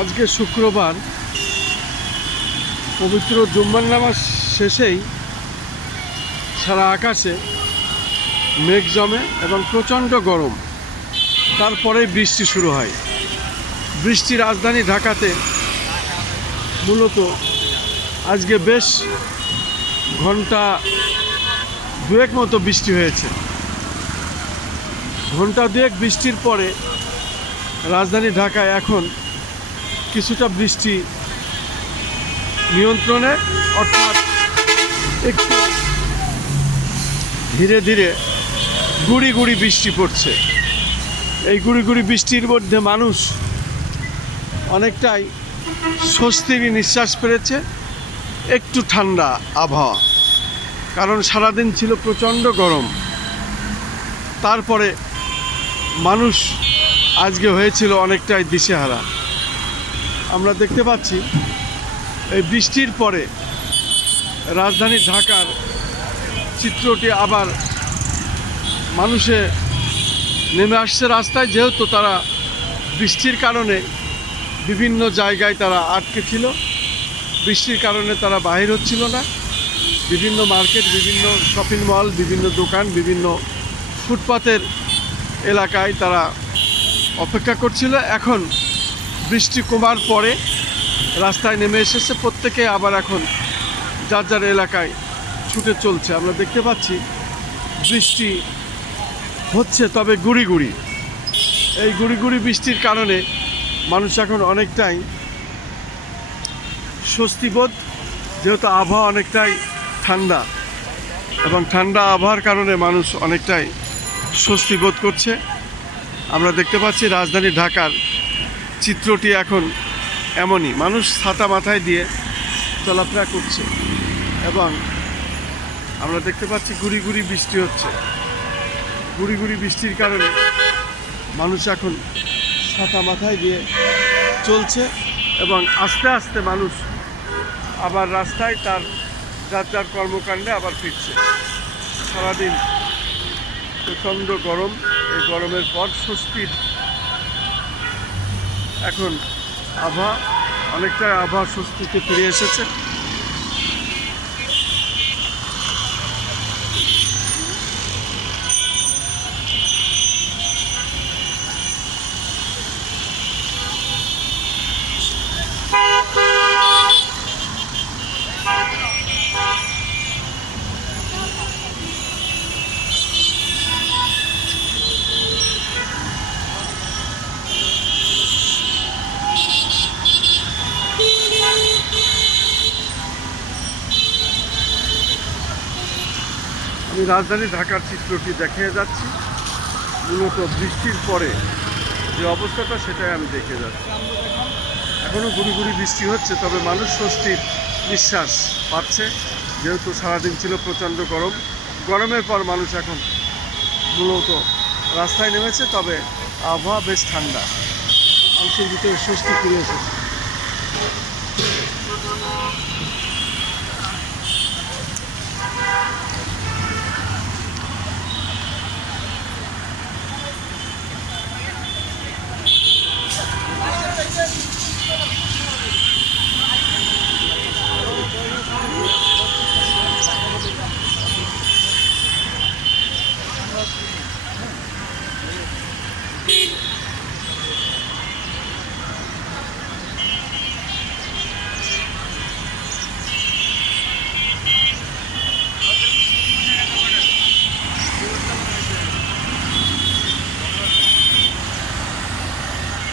আজকে শুক্রবার পবিত্র জুম্মার নামাজ শেষেই সারা আকাশে মেঘ জমে এবং প্রচণ্ড গরম। তারপরে বৃষ্টি শুরু হয়। বৃষ্টি রাজধানী ঢাকাতে মূলত আজকে বেশ ঘন্টা দুয়েক মতো বৃষ্টি হয়েছে। ঘন্টা দুয়েক বৃষ্টির পরে রাজধানী ঢাকায় এখন কিছুটা বৃষ্টি নিয়ন্ত্রণে, অর্থাৎ একটু ধীরে ধীরে গুড়ি গুড়ি বৃষ্টি পড়ছে। এই গুড়ি গুড়ি বৃষ্টির মধ্যে মানুষ অনেকটাই স্বস্তির নিঃশ্বাস পেরেছে। একটু ঠান্ডা আবহাওয়া, কারণ সারাদিন ছিল প্রচণ্ড গরম। তারপরে মানুষ আজকে হয়েছিল অনেকটাই দিশেহারা। আমরা দেখতে পাচ্ছি এই বৃষ্টির পরে রাজধানী ঢাকার চিত্রটি আবার মানুষে নেমে আসছে রাস্তায়, যেহেতু তারা বৃষ্টির কারণে বিভিন্ন জায়গায় তারা আটকে ছিল। বৃষ্টির কারণে তারা বাহির হচ্ছিল না। বিভিন্ন মার্কেট, বিভিন্ন শপিং মল, বিভিন্ন দোকান, বিভিন্ন ফুটপাতের এলাকায় তারা অপেক্ষা করছিল। এখন বৃষ্টি কমার পরে রাস্তায় নেমে এসেছে প্রত্যেকে, আবার এখন যার যার এলাকায় ছুটে চলছে। আমরা দেখতে পাচ্ছি বৃষ্টি হচ্ছে, তবে গুড়ি গুড়ি। এই গুড়ি গুড়ি বৃষ্টির কারণে মানুষ এখন অনেকটাই স্বস্তিবোধ, যেহেতু আবহাওয়া অনেকটাই ঠান্ডা, এবং ঠান্ডা আবহাওয়ার কারণে মানুষ অনেকটাই স্বস্তি বোধ করছে। আমরা দেখতে পাচ্ছি রাজধানী ঢাকার চিত্রটি এখন এমনই। মানুষ ছাতা মাথায় দিয়ে চলাফেরা করছে এবং আমরা দেখতে পাচ্ছি গুড়ি গুড়ি বৃষ্টি হচ্ছে। গুড়ি গুড়ি বৃষ্টির কারণে মানুষ এখন ছাতা মাথায় দিয়ে চলছে এবং আস্তে আস্তে মানুষ আবার রাস্তায় তার যার যার কর্মকাণ্ডে আবার ফিরছে। সারাদিন প্রচণ্ড গরম, এই গরমের পর স্বস্তির এখন আবহাওয়া, অনেকটা আবহাওয়া স্বস্তিতে ফিরে এসেছে। আমি রাজধানী ঢাকার চিত্রটি দেখিয়ে যাচ্ছি। মূলত বৃষ্টির পরে যে অবস্থাটা, সেটাই আমি দেখে যাচ্ছি। এখনও গুড়ি গুড়ি বৃষ্টি হচ্ছে, তবে মানুষ স্বস্তির নিঃশ্বাস পাচ্ছে, যেহেতু সারাদিন ছিল প্রচণ্ড গরম। গরমের পর মানুষ এখন মূলত রাস্তায় নেমেছে, তবে আবহাওয়া বেশ ঠান্ডা, মানুষের ভিতরে স্বস্তি ফিরে এসেছে।